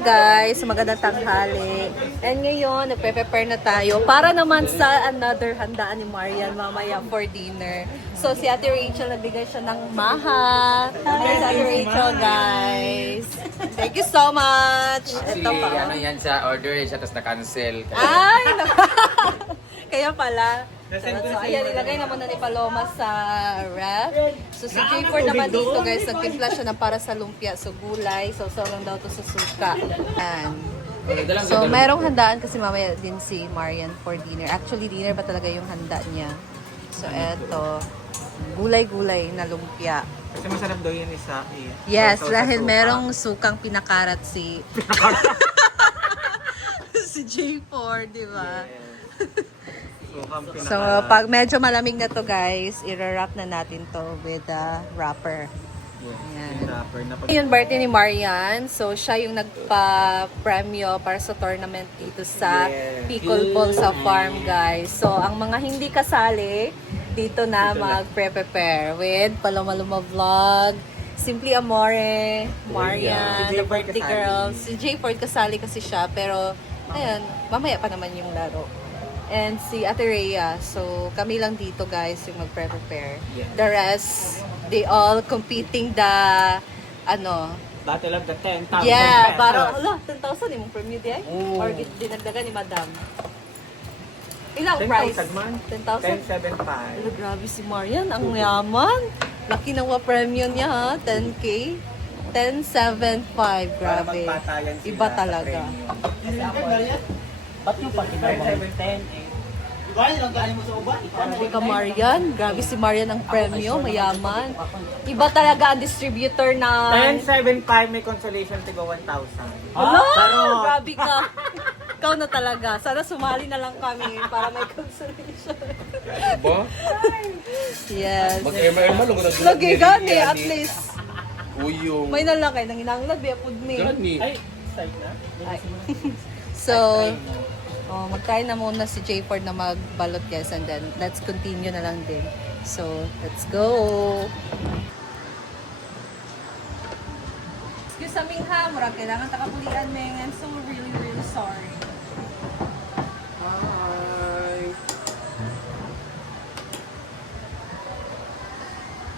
Guys, magandang tanghali. And ngayon, nagpe-prepare na tayo para naman sa another handaan ni Marian mamaya for dinner. So, si Ate Rachel, nagbigay siya ng maha. Hi, Ate Rachel, guys. Thank you so much. Ito pa. Ano yan sa order siya, tapos na-cancel. Ay, kaya pala. So, ayan, ilagay naman na ni Paloma sa ref. So, si J4 naman dito, guys, nagtimpla siya na para sa lumpia. So, gulay. So, lang daw to sa suka. Ayan. So, merong handaan kasi mamaya din si Marian for dinner. Actually, dinner ba talaga yung handa niya? So, eto. Gulay-gulay na lumpia. Kasi masarap daw yun isa. Yes, dahil merong sukang pinakarat si... si J4, di ba? So, pag medyo malamig na to, guys, i-wrap na natin to with a wrapper. Yes, wrapper na Yung birthday ni Marian, so siya yung nagpa-premyo para sa tournament dito sa Pickleball sa farm, guys. So, ang mga hindi kasali, dito na mag-prepare with Paloma Luma Vlog, Simply Amore, Marian, the birthday girl. Si J Ford kasali kasi siya, pero ayun, mamaya pa naman yung laro. And si Ate Rhea. So, kami lang dito, guys, yung mag-prepare. The rest, they all competing the, Battle of the 10,000 yeah, pesos. parang, 10,000 yung premium di ay? Or dinagdagan ni Madam? Ilang 10,000 price? man. 10,000? 10,750. Grabe si Marian, ang yaman. Laki ng premium niya, ha? 10K. 10,750, grabe. magpatayan sila Iba sa talaga. Ba't yung pati 10,710 Grabe ka, Marian. Grabe si Marian ang premyo, mayaman. Iba talaga ang distributor na... 10,750 may consolation tigo 1,000. Hala! Charot! Grabe ka. Ikaw na talaga. Sana sumali na lang kami para may consolation. Ba? Yes. Mag-ema-ema, Lagi gani, at least. Uyong. May nalakay, nang inanglad, biya pud ni. Gani. Ay, side na? Ay. So, magkain na muna si J Ford na magbalot, guys, and then let's continue na lang din. So, let's go! Excuse me ha, murag kailangan takapulian, Meng. I'm so really, really sorry. Hi.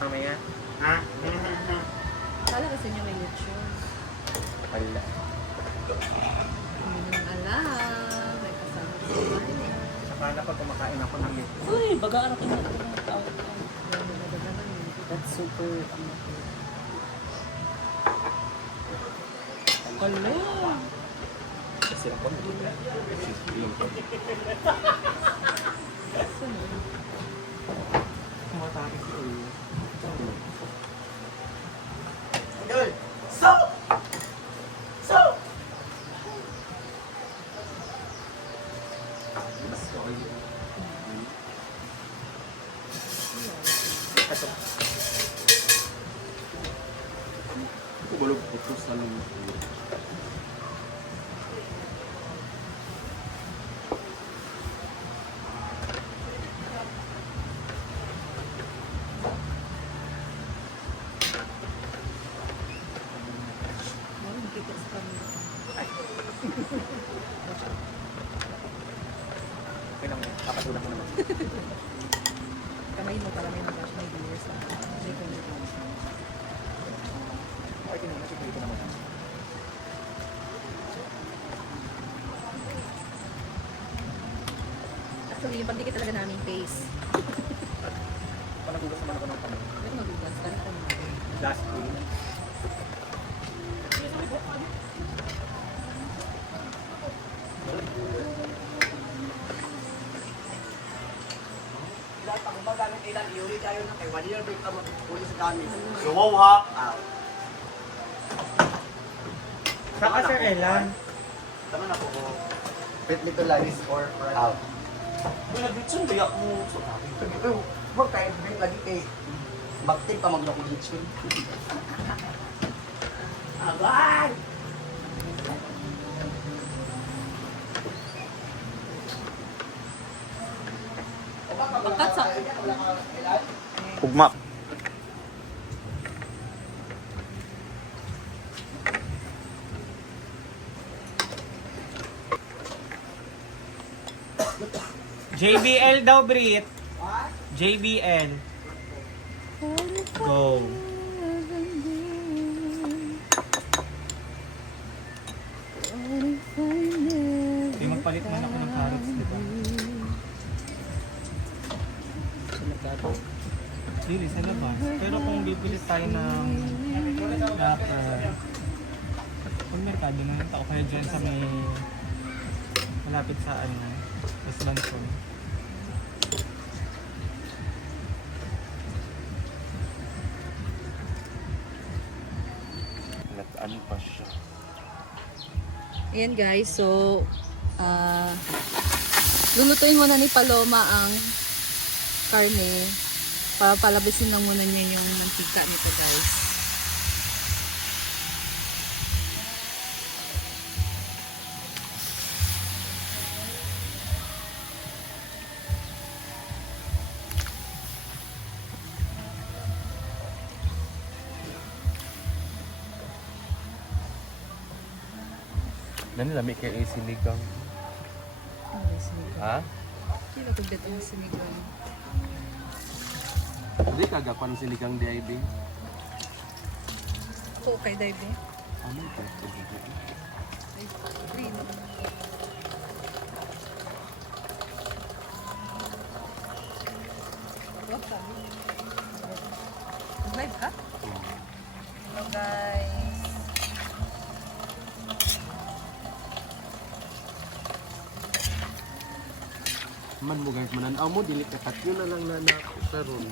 Mamaya. Ha? Kala kasi niya may YouTube. Hala. Hindi naman alam. May kasama si Marian. Saka na pag kumakain ako ng lito. Uy, baga ano ka na. That's super, Hello. Kasi ako nila. Kumatake si Ulo. Balog putos na lang. Okay lang yan. Papatulang ko naman. Kamay mo para may mag-dash may viewers na. Ay, kinunasipin ko naman. Actually, yung pandikit talaga namin face. Panagugas naman ako ng kamay. Pwede magugas. Parang kami natin. Last week. Saka Sir Elan. Tama na po ko. Pit nito lalis or out. Wala bitsun biyak mo so nabi. Ito, wag kayo bring lagi kay bakti pa maglo ko bitsun. Agay! Pagkat sa... Ugma. JBL daw, Brit. JBL. Go. Hindi magpalit man ako ng carrots, di ba? Dili sa labas. Pero kung bibili tayo ng kung merkado na yun, kaya dyan sa may malapit sa West Lanson. Lataan pa siya. Ayan guys, so lulutuin muna ni Paloma ang karne para palabasin lang muna niya yung mantika nito guys. Nani lami kay sinigang. Ha? Kilo tugdat ang sinigang. Hindi kagapan ng sinigang DIB. Ako kay Daibe. Ano ito? Ay, green. What sabi? Live ka? Hello guys. Man mo guys, mananaw mo, dili ka tatlo na lang na ako karon.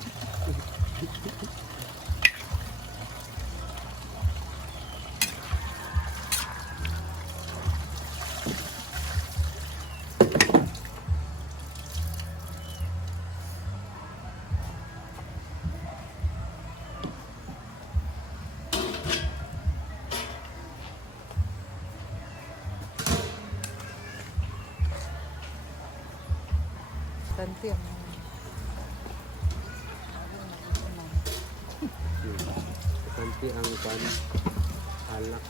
Tanti ang Kanti ang pan alak.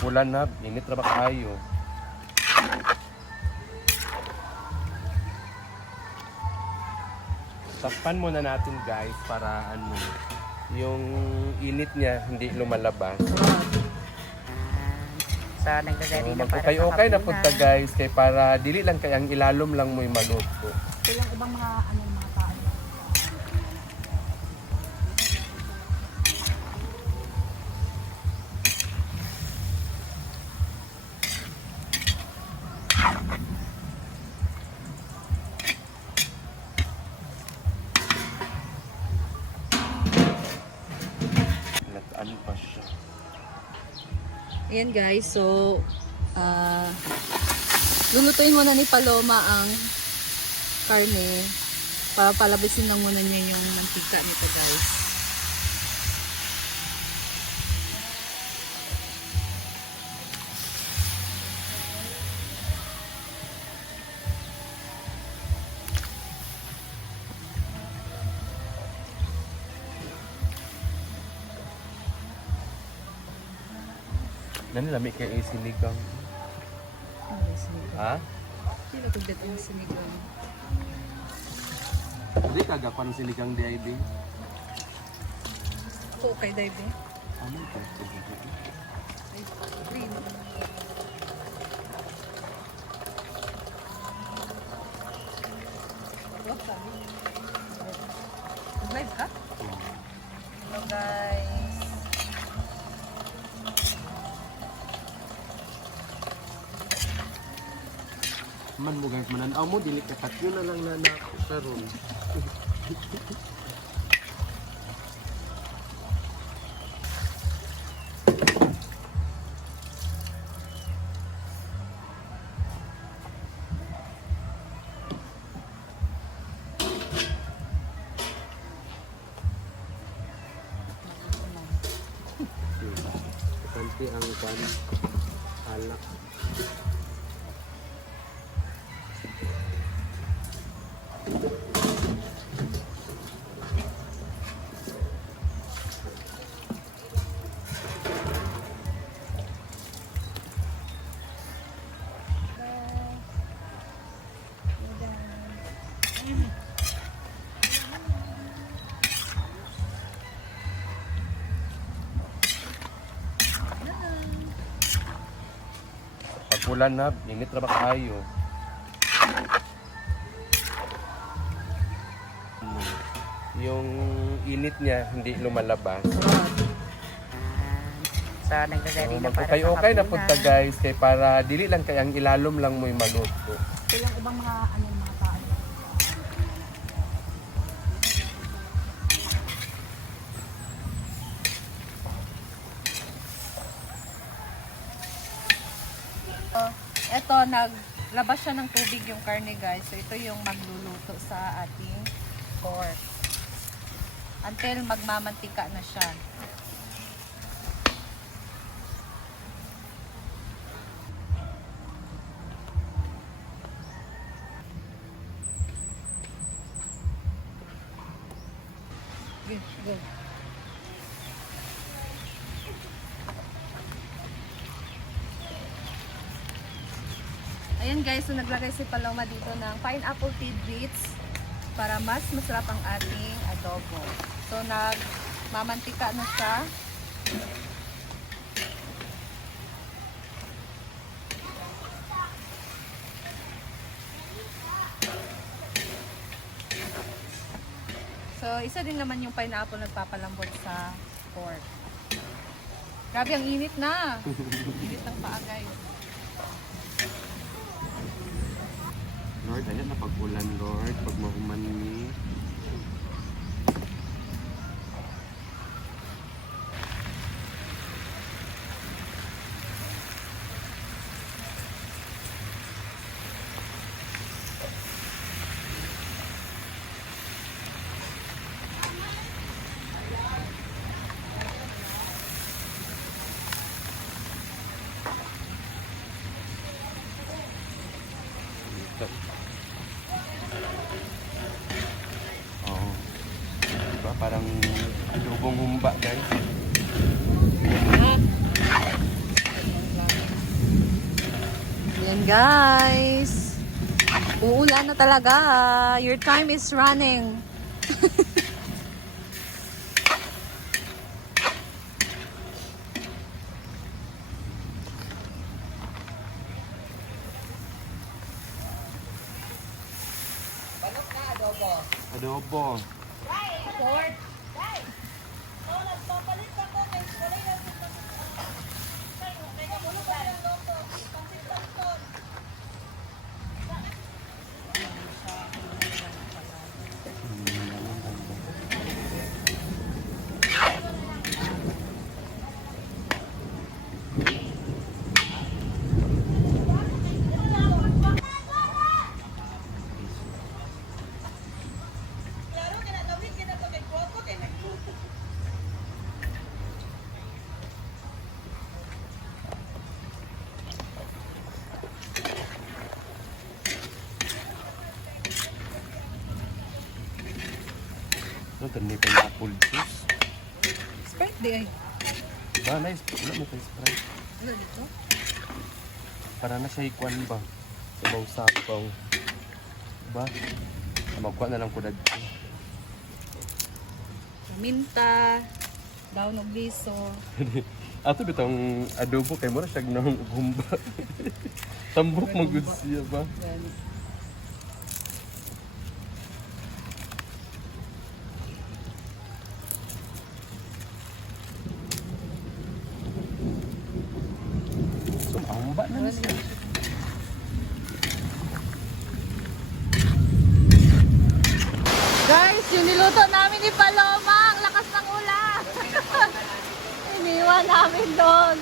Pag-ulan na, init na ba kayo? Takpan muna natin guys para yung init niya hindi lumalabas. So, nagdadali na para Okay sa na punta guys kay para dili lang kay ang ilalom lang mo maluto. Ito yung ibang mga mga tao. Lataan pa siya. Ayan guys, so lulutuin muna ni Paloma ang karne para palabasin lang muna niya yung mantika nito guys. Nani lami kay sinigang. Ha? Kilo tugdat ang sinigang. Hindi kagapan ng sinigang DIB. Ako kay Daibe. Ano ito? Ay, green. What sabi? Live ka? Hello guys. Man mo guys, mananaw mo, dili ka tatlo na lang na ako karon. Pagpulan na, init na ba kayo? Yung init niya hindi lumalabas. So, nagre-ready na para Magkukay sa okay na hapunan. punta guys kay para dili lang kay ang ilalom lang mo'y maluto. Ito yung ibang mga mga tao. Ito, naglabas siya ng tubig yung karne guys. So ito yung magluluto sa ating pork. Until magmamantika na siya. Good, good. Ayan guys, so naglagay si Paloma dito ng pineapple tidbits para mas masarap ang ating adobo. So nagmamantika na siya. So isa din naman yung pineapple nagpapalambot sa pork. Grabe ang init na. Init ng paa guys. Lord, ayan na pag-ulan, Lord. Pag mahuman ni. Oh. Diba? Parang adobong humba, guys. Ayan guys. Uulan na talaga. Your time is running. Adobo. Ito, tani pineapple juice. Sprite di ay. Diba, nice. Wala mo kayo Sprite. Ano dito? Para na siya ikuan ba? Sabaw-sabaw. Diba? Magkuha na lang ko dagko. Minta, daon og liso. Ato bitang adobo kay mo na siya nang humba. Tambok magud siya ba? Yan. So, humba na siya. Guys, yung niluto namin ni Paloma, ang lakas ng ulan. Iniwan namin doon.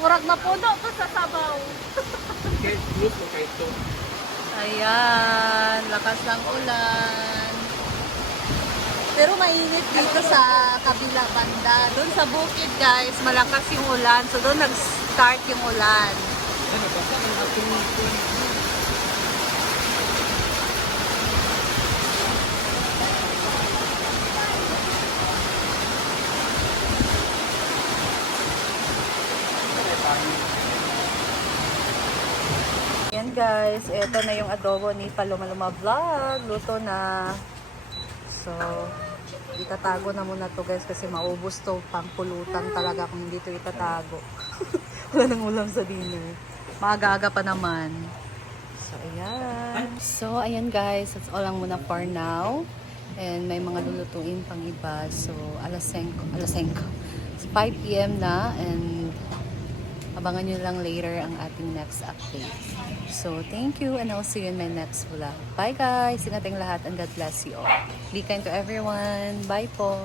Murag mapuno to sa sabaw. Okay, close mo kayo ito. Ayan, lakas ng ulan. Pero mainit dito sa kabila banda. Doon sa bukid guys, malakas yung ulan. So doon nag-start yung ulan. Yan guys, eto na yung adobo ni Paloma Vlog. Luto na. So, itatago na muna to guys kasi maubos to pang pulutan talaga kung hindi to itatago. Wala nang ulam sa dinner. Maaga-aga pa naman. So, ayan. So, ayan guys. That's all lang muna for now. And may mga lulutuin pang iba. So, alas 5 p.m. na. And abangan nyo lang later ang ating next update. So, thank you and I'll see you in my next vlog. Bye guys! Ingat ang lahat and God bless you all. Be kind to everyone. Bye po!